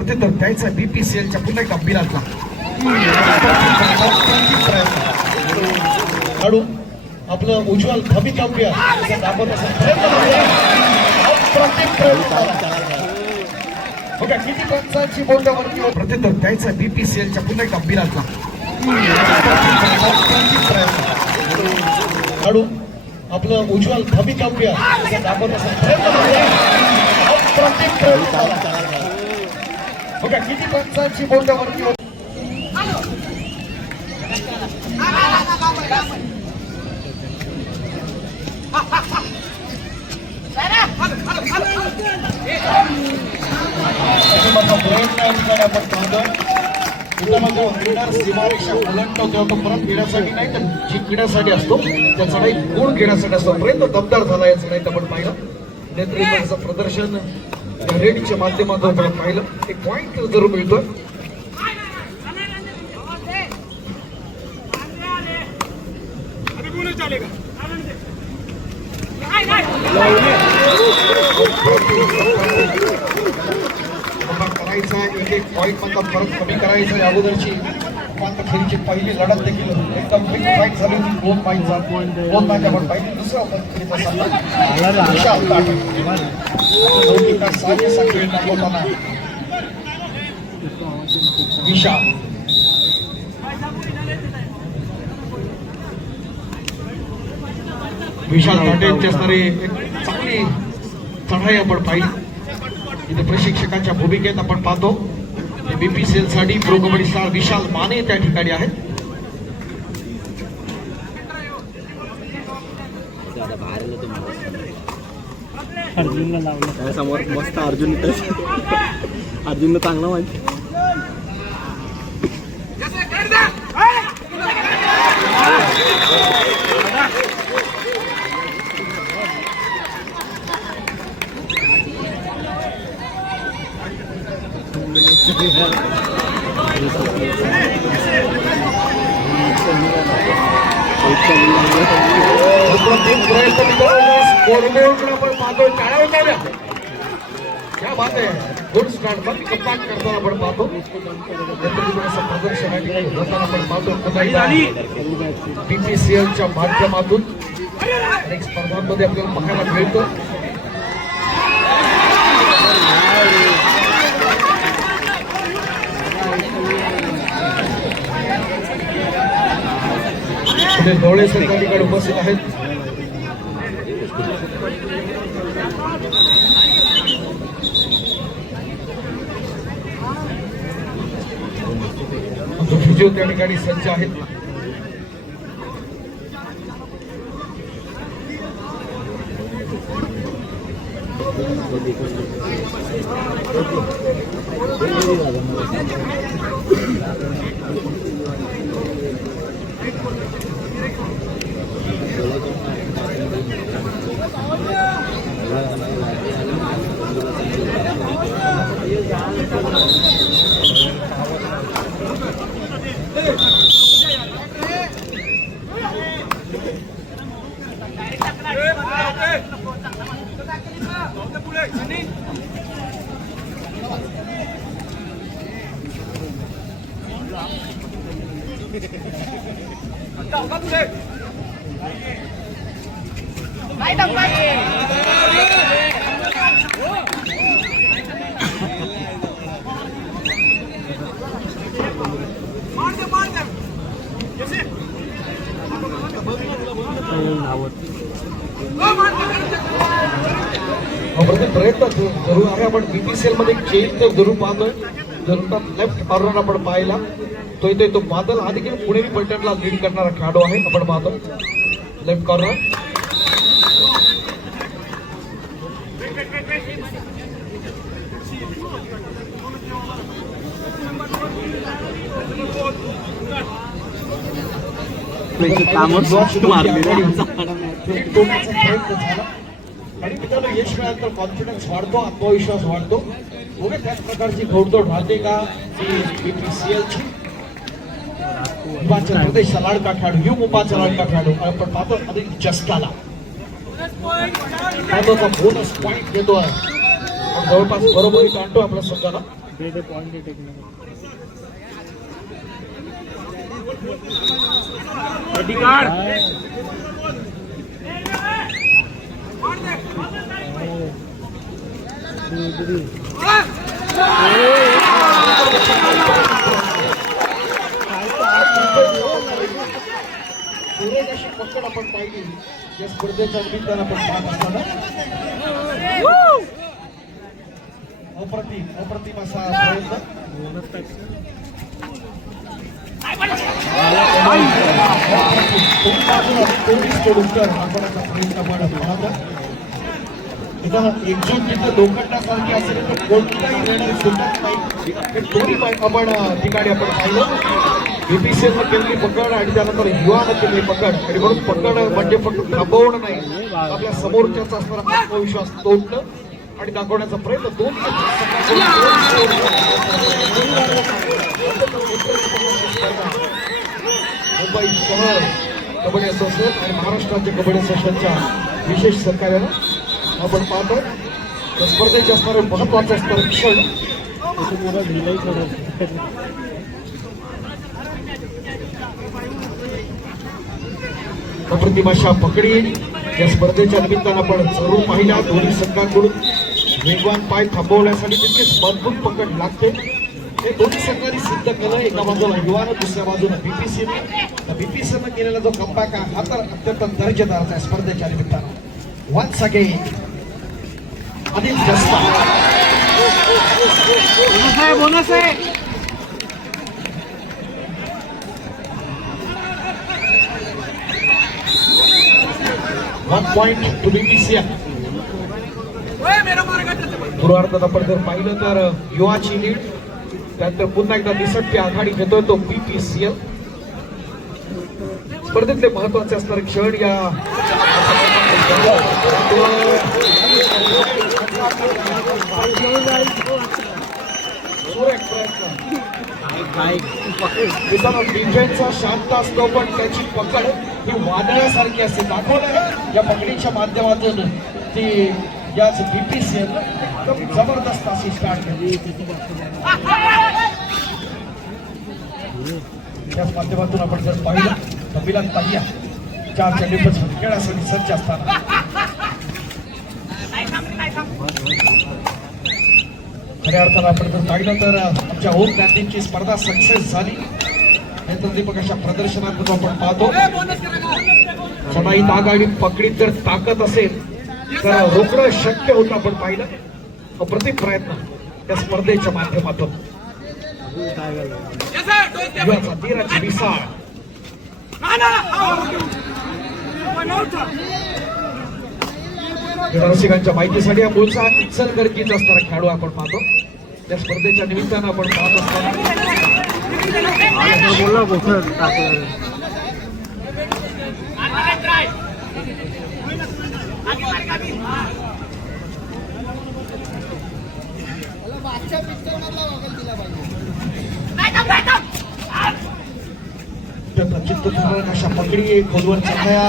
प्रत्युत्तर द्यायचा बीपीसीएलच्या पुन्हा एकदा बिलातला खेळाडू आपलं उज्ज्वल भवितव्य दाखवत बघा किती पंचांची बोटावरती प्रत्युत्तर द्यायचा बीपीसीएलच्या पुन्हा एकदा बिलातला खेळाडू आपलं उज्ज्वल भवितव्य दाखवत बघा किती पंचांची बोटावरती सीमारेषा ओलांडतो तेव्हा तो परत घेण्यासाठी नाही तर जिंकण्यासाठी असतो त्याचा नाही गुण घेण्यासाठी असतो प्रयत्न दमदार झाला याचं नाही आपण पाहिलं नेतृत्वाचं प्रदर्शन रेडीच्या माध्यमातून आपण पाहिलं एक पॉइंट जरूर मिळतोय करायचा एक पॉईंट मधला फरक कमी करायचा या अगोदरची खेळची पहिली लढत देखील एकदम बिग फाईट झाली होती 2 पॉईंट आपण पाहिजे दुसरा खेळ दाखवताना विशाल ताटेंची असणारी एक चांगली चढाई आपण पाहिली इथे प्रशिक्षकांच्या भूमिकेत आपण पाहतो बीपीसीएल साठी प्रो कबड्डी स्टार विशाल माने त्या ठिकाणी आहेत अर्जुनला लावलं समोर मस्त अर्जुनला चांगला माहिती क्या बात है गुड स्टार्ट कप्तान करताना आपण पाहतो प्रदर्शन होताना आपण पाहतो बीपीसीएलच्या माध्यमातून अनेक स्पर्धांमध्ये आपल्याला पाहायला मिळतो डोळे सरकार ठिकाणी उपस्थित आहेत फिजिओ त्या ठिकाणी सज्ज आहेत प्रयत्न जरूर आहे आपण बीपीसीएल मध्ये चेंज तर जरूर पाहतोय जरूर लेफ्ट कॉर्नर आपण पाहिला तो इथे तो बादल हा देखील पुणेरी पलटनला लीड करणारा खेळाडू आहे आपण पाहतो लेफ्ट कॉर्नर आणि मित्रांनो यश मिळालं तर कॉन्फिडन्स वाढतो आत्मविश्वास वाढतो बघा त्याच प्रकारची घोडदौड राहते का बीपीसीएलची हिमाचल प्रदेशचा लाडका खेळाडू युमुंबाचा लाडका खेळाडू आपण पाहतो अधिक चस्काला बोनस पॉईंट घेतो आहे जवळपास बरोबरी काढतो आपल्या संघाला ते पॉईंट टेक्निक सुरेश अशी पकड आपण पाहिली या स्पर्धेच्या निमित्तानं आपण पाहत असताना अप्रतिम असा प्रयत्न इथं एकजूट जिथं लोखंडासारखी असेल तर कोणताही निर्णय सुटत नाही हे दोन्ही आपण ठिकाणी आपण पाहिलं बीपीसीएलनं केलेली पकड आणि त्यानंतर युवानं केलेली पकड आणि म्हणून पकड म्हणजे फक्त थांबवणं नाही आपल्या समोरच्याचा असणारा आत्मविश्वास तोडणं आणि दाखवण्याचा प्रयत्न दोन्ही मुंबई शहर कबड्डी असोसिएशन आणि महाराष्ट्र राज्य कबड्डी असोसिएशनच्या विशेष सहकार्यानं आपण पाहतो त्या स्पर्धेचे असणारे महत्वाचं असणारं क्षण अप्रतिम अशा पकडी या स्पर्धेच्या निमित्तानं आपण जरूर पाहिला दोन्ही संघांकडून वेगवान पाय थांबवण्यासाठी तितकीच मजबूत पकड लागते हे दोन्ही संघांनी सिद्ध केलं एका बाजूला युवानं दुसऱ्या बाजूला बीपीसीनं केलेला जो कमबॅक आहे हा तर अत्यंत दर्जेदारचा आहे स्पर्धेच्या निमित्तानं वन्स अगेन अनिल जस्ता बोनस आहे 1 point to BPCL. पूर्वार्धात आपण जर पाहिलं तर युवाची लीड त्यानंतर पुन्हा एकदा निसटती आघाडी घेतोय तो बीपीसीएल स्पर्धेतले महत्वाचे असणारे क्षण या डिफेन्सचा शांत असतो पण त्याची पकड ही वादळासारखी असते दाखवलं या पकडीच्या माध्यमातून ती याच बीपीसीएल एकदम जबरदस्त अशी स्टार्ट केली त्याच माध्यमातून आपण जर पाहिलं तर मिलन ताहिया चारच्या डिफेन्स खेळासाठी सज्ज असताना खऱ्या अर्थानं आपण जर पाहिलं तर आमच्या होम बॅटिंगची स्पर्धा सक्सेस झाली नेत्रदीपक अशा प्रदर्शनातून आपण पाहतो सदाईत आघाडी पकडीत जर ताकद असेल तर रोखणं शक्य होतं आपण पाहिलं अप्रतिम प्रयत्न त्या स्पर्धेच्या माध्यमातून युवाचा धीराची विसाळ रसिकांच्या माहितीसाठी हा मूळचा इचलकरंजीचा असणारा खेळाडू आपण पाहतो त्या स्पर्धेच्या निमित्तानं आपण पाहत असताना चित्तधारण अशा पकडी खोलवर चालल्या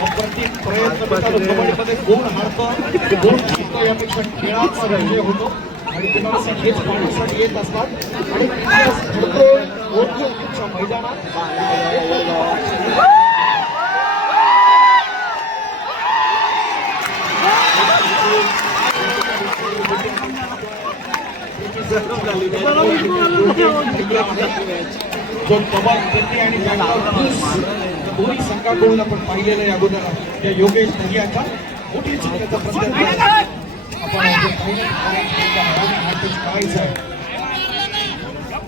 अप्रतिम प्रयत्न कबड्डीमध्ये गोल हारतो गोल जिंकतो यापेक्षा खेळाचा विजय होतो आणि तुम्हाला हेच पाहण्यासाठी येत असतात आणि मैदानात जो कबाल करते आणि दोन्ही संघाकडून आपण पाहिलेलं आहे अगोदर त्या योगेश दहियाचा मोठी चुकीचा प्रयत्न आपण करायचं आहे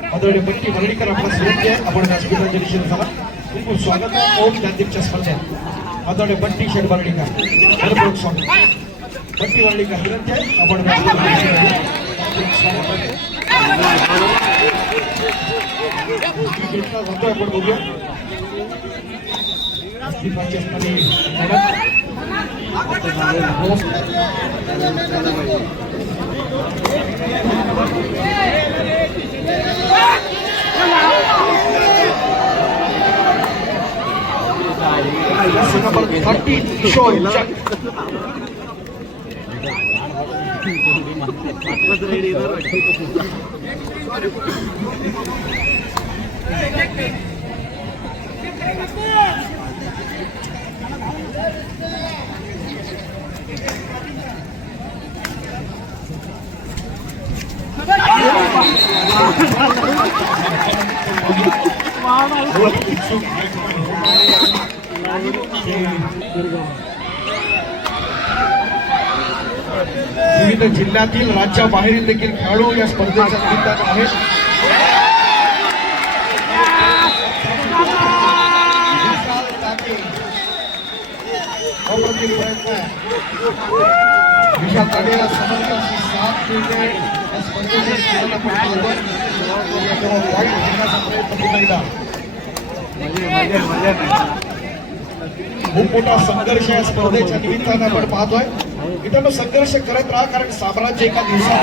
आदरणीय बट्टी वर्णीकर आपला सुरक्षित आहे आपण व्यासपीठाच्या दिशेने झाला बिलकुल स्वागत आहे ओम ज्ञानदीपच्या स्पर्धेत आदरणीय बट्टी शेठ वर्णीकर भरपूर स्वागत बट्टी वर्णीकर विनंती आहे आपण जातोय आपण बघूया नंबर 30 किशोर चक. विविध जिल्ह्यातील राज्याबाहेरील देखील खेळाडू या स्पर्धेच्या निमित्तानं आहेत. अप्रतिम प्रयत्न विशाल ताडेला समर्थनाची साथ मिळते. या स्पर्धेच्या खेळाला पॉईंट घेण्याचा प्रयत्न पुन्हा एकदा. खूप मोठा संघर्ष या स्पर्धेच्या निमित्तानं आपण पाहतोय. मित्रांनो, संघर्ष करत राहा, कारण साम्राज्य एका दिवसात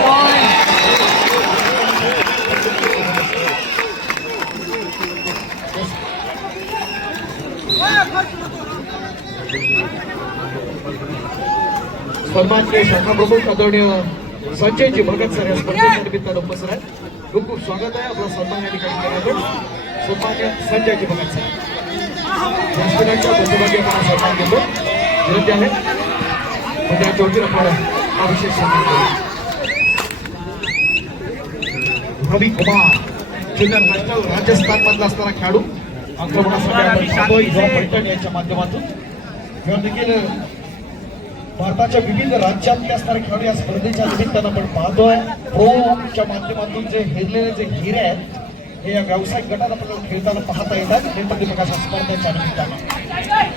सन्माननीय शाखा प्रमुख आदरणीय संजयजी भगत सर या स्पर्धेच्या निमित्तानं उपस्थित आहेत. खूप खूप स्वागत आहे. आपला सन्मान या ठिकाणी करण्यात. सन्मान्य संजयजी भगत सर संस्थेच्या बंधुभाग्यापणा सन्मान घेतो. विनंती आहे म्हणजे या चौथीला आपण विशेष सन्मान करू. रवी कुमार जुन्नर नॅशनल राजस्थान मधला असणारा खेळाडू आक्रमणासाठी आपण पाहतोय युवा पर्यटन यांच्या माध्यमातून. किंवा देखील भारताच्या विविध राज्यातले असणारे खेळाडू या स्पर्धेच्या निमित्तानं आपण पाहतोय. प्रोच्या माध्यमातून जे हेरलेले जे हिरे आहेत हे या व्यावसायिक गटात आपल्याला खेळताना पाहता येतात. नेत्रदीपकाच्या स्पर्धेच्या निमित्तानं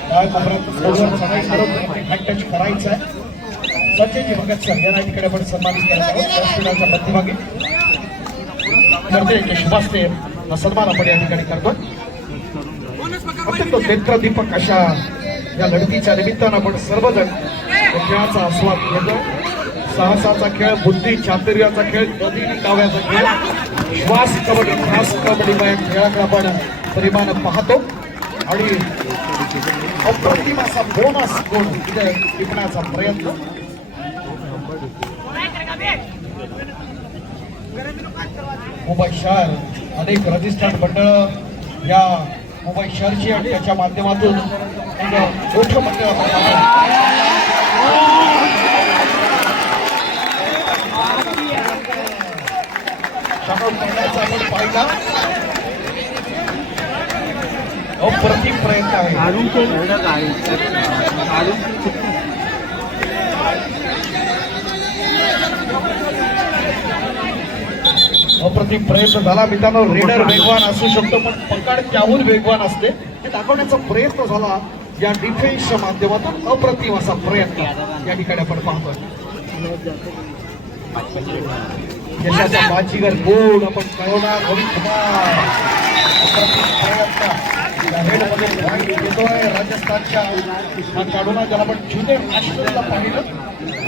काय टच करायचं आहे. संजयजी भगत सर यांना तिकडे आपण सन्मानित करत आहोत. मध्यभागी करते शुभास्ते सन्मान आपण या ठिकाणी करतोय. अत्यंत नेत्रदीपक अशा या लढतीच्या निमित्तानं आपण सर्वजण खेळाचा आस्वाद घेतोय. साहसाचा खेळ, बुद्धी चातुर्याचा खेळ, नदी काव्याचा खेळ, श्वास कबड्डी, खास कबड्डी या खेळाकडे आपण परिमाण पाहतो. आणि अप्रतिम असा बोनस गुण इथे टिपण्याचा प्रयत्न. मुंबई शहर अनेक रजिस्टर्ड मंडळ या मुंबई शहरची आणि त्याच्या माध्यमातून मोठं मंडळ करण्याचा आपण पाहिला. अप्रतिम प्रयत्न आहे. अप्रतिम प्रयत्न झाला. मित्रांनो, रेडर वेगवान असू शकतो पण पकड त्याहून वेगवान असते हे दाखवण्याचा प्रयत्न झाला या डिफेन्सच्या माध्यमातून. अप्रतिम असा प्रयत्न या ठिकाणी आपण पाहतोय. यशाचा बाजीगर गोड आपण कळवणार. रवी कुमार अप्रतिम प्रयत्न हेडमध्ये पॉईंट घेतोय. राजस्थानच्या हा खेळाडूंना ज्याला आपण ज्युनियर नॅशनलला पाहिलं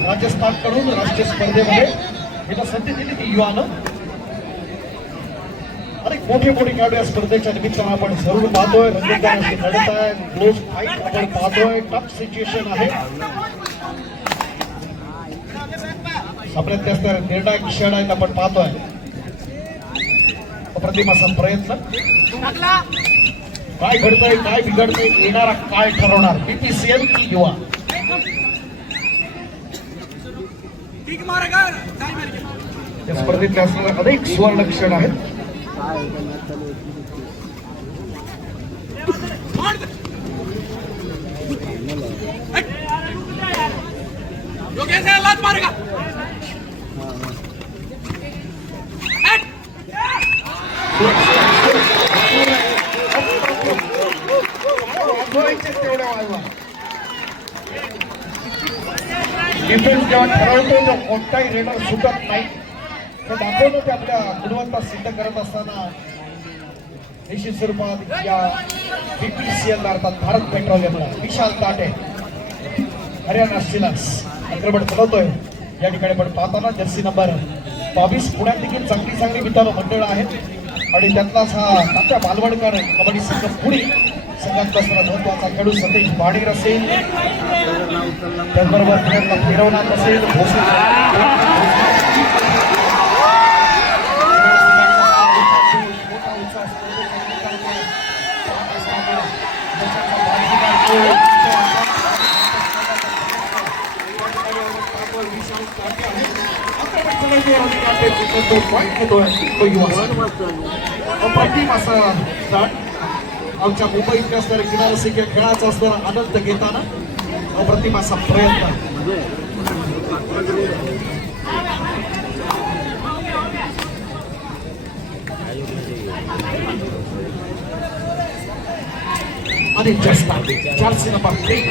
राजस्थानकडून राष्ट्रीय स्पर्धेमध्ये याला संधी दिली ती युवानं. अनेक मोठे खेळाडू या स्पर्धेच्या निमित्तानं आपण जरूर पाहतोय. रंगतदाराशी लढत आहे. क्लोज फाईट आपण पाहतोय. टफ सिच्युएशन आहे. सापडत असणारे निर्णायक क्षण आहेत आपण पाहतोय. अप्रतिम असा प्रयत्न. काय घडतंय काय बिघडतंय येणारा काळ ठरवणार. बीपीसीएल की युवा. या स्पर्धेतले असणारे अनेक सुवर्ण क्षण आहेत. डिफेन्स जेव्हा ठरवतो तेव्हा कोणताही रेडर सुटत नाही. हे दाखवलं ते आपल्या गुणवत्ता सिद्ध करत असताना निश्चित स्वरूपात या बीपीसीएल अर्थात भारत पेट्रोलियमला विशाल ताटे हरियाणा सिलर्स आक्रमण चालवतोय. या ठिकाणी आपण पाहताना जर्सी नंबर 22 पुण्यात देखील चांगली मित्रांनो मंडळ आहेत आणि त्यातलाच हा तात्या मालवणकर कबड्डी संघ पुणे सगळ्यात कसला महत्वाचा खेळू सतीश बाणीर असेल, त्याचबरोबर प्रयत्न फिरवणार असेल अप्रतिम असा start. आमच्या मुंबईतल्या असणाऱ्या किनारसिक्या खेळाचा असणारा आनंद घेताना अप्रतिम असा प्रयत्न. आणि जास्त चारशे नंबर 3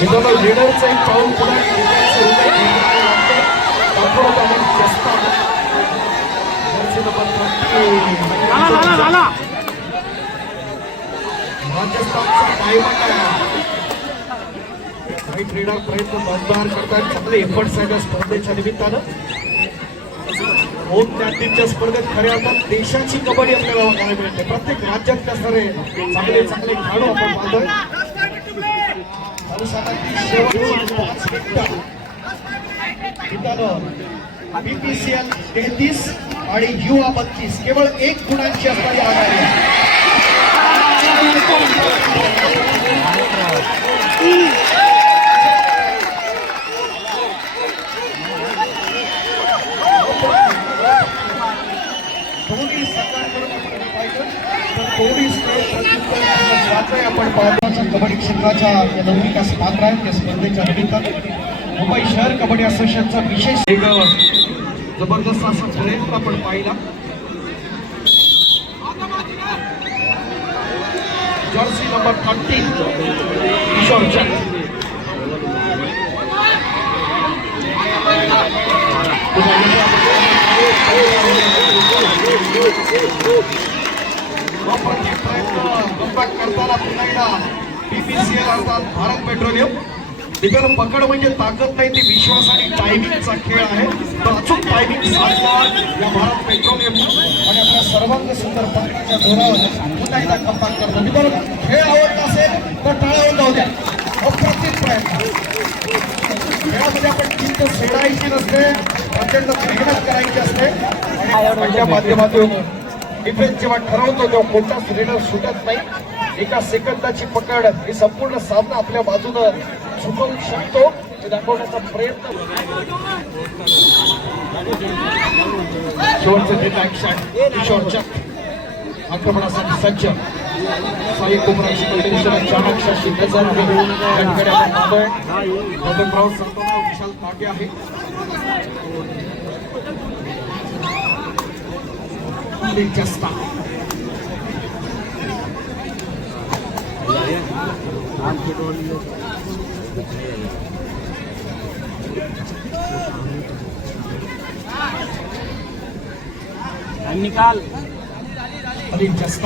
मित्रांनो लीडरचं एक पाऊल पुढे काही क्रीडा प्रयत्न दमदार करतात, चांगले एफर्ट्स आहेत या स्पर्धेच्या निमित्तानं. होम ज्ञातीच्या स्पर्धेत खऱ्या अर्थात देशाची कबड्डी आपल्याला बघायला मिळते. प्रत्येक राज्यात असणारे चांगले चांगले खेळाडू आपण पाहतोय. बीपीसीएल 33 आणि युवा 32 केवळ 1 गुणांची असणारी आघाडी आहे. आपण पाहतो कबड्डी क्षेत्राच्या या नवविकास पात्र आहेत त्या स्पर्धेच्या निमित्तानं मुंबई शहर कबड्डी असोसिएशनचा विशेष एक जबरदस्त असा प्रयत्न आपण पाहिला. जर्सी नंबर 13 किशोर चंद करताना पुन्हा एकदा बीपीसीएल अर्थात भारत पेट्रोलियम. मित्रांनो पकड म्हणजे ताकद नाही, ती विश्वास आणि टायमिंगचा खेळ आहे. तर अचूक टायमिंग साधला या भारत पेट्रोलियम आणि आपल्या सर्वांग सुंदर पकडाच्या जोरावर पुन्हा एकदा कंपाक करतो. मित्रांनो खेळ आवडला असेल तर टाळावून जाऊ द्या. अप्रतिम प्रयत्न. खेळामध्ये आपण चिंत सोडायची नसते, प्रचंड मेहनत करायची असते आणि त्या माध्यमातून डिफेन्स जेव्हा ठरवतो तेव्हा कोणताच रेडर सुटत नाही. एका सेकंदाची पकड ही संपूर्ण सामना आपल्या बाजूनं चुकवू शकतो हे दाखवण्याचा प्रयत्न. शेवटचं डेटा ऍक्शन किशोर चक आक्रमणासाठी सज्ज. साई कुमराची कंडिशन चाणक्याशी नजर या ठिकाणी आपण पाहतोय. मदनराव संतांना विशाल ताटे आहे. जास्त निकाल अधिक जास्त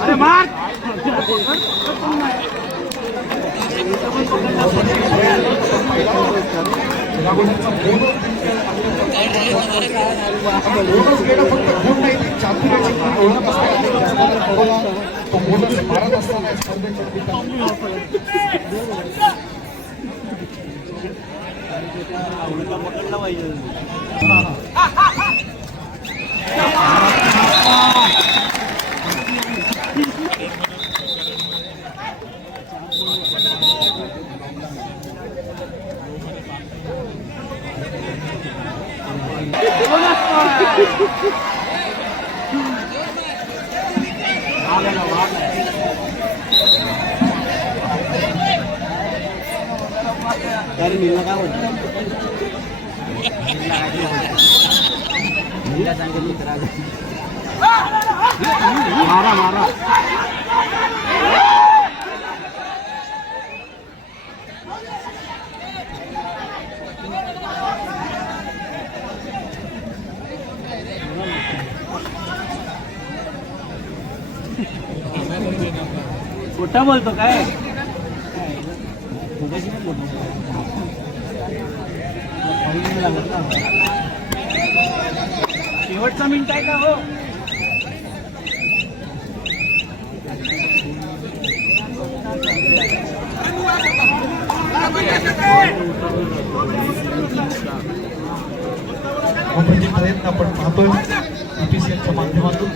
अरे मार बोनस घेणं फक्त गुण नाही, ती चातुर्याची ओळख असते. तो बोनस मारत असताना स्पर्धेच्या पकडला पाहिजे. मारा मारा खोटा बोलतो काय शेवटचा मिनिट आहे का हो अप्रतिम प्रयत्न आपण पाहतोय बीपीसीएलच्या माध्यमातून.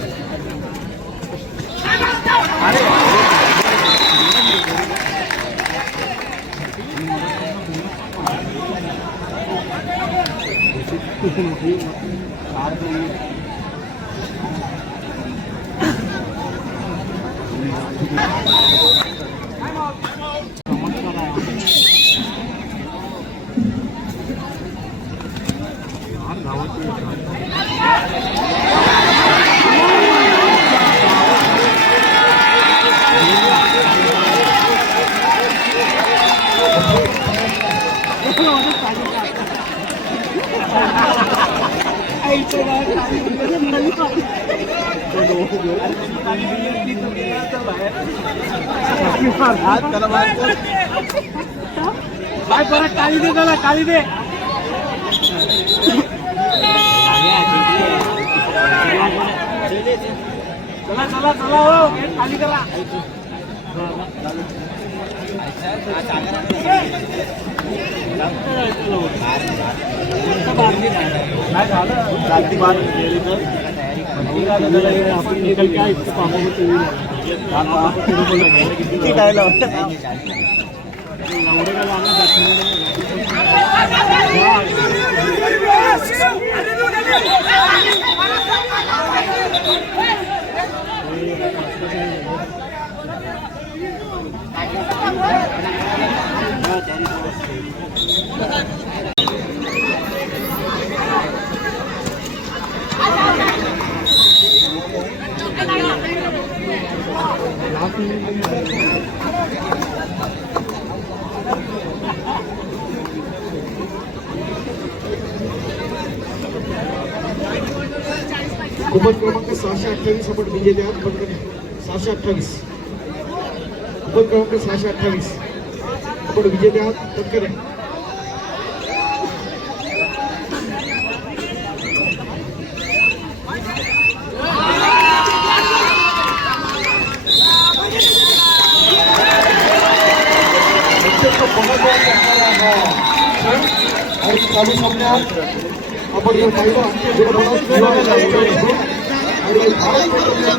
काय परत काळी दे त्याला काळी दे चला चला चला हो खाली करा काय झालं जाती बात गेली तर आपण निकल क्या इसको पामो किती काय लावलं एवढे कुपन क्रमांक 628 आपण विजेते आहात. पटकन 628 कुपन क्रमांक 628 आपण विजेते आहात. पटकन आणि चालू सामन्यात आपण जर पाहिलं आणि भारत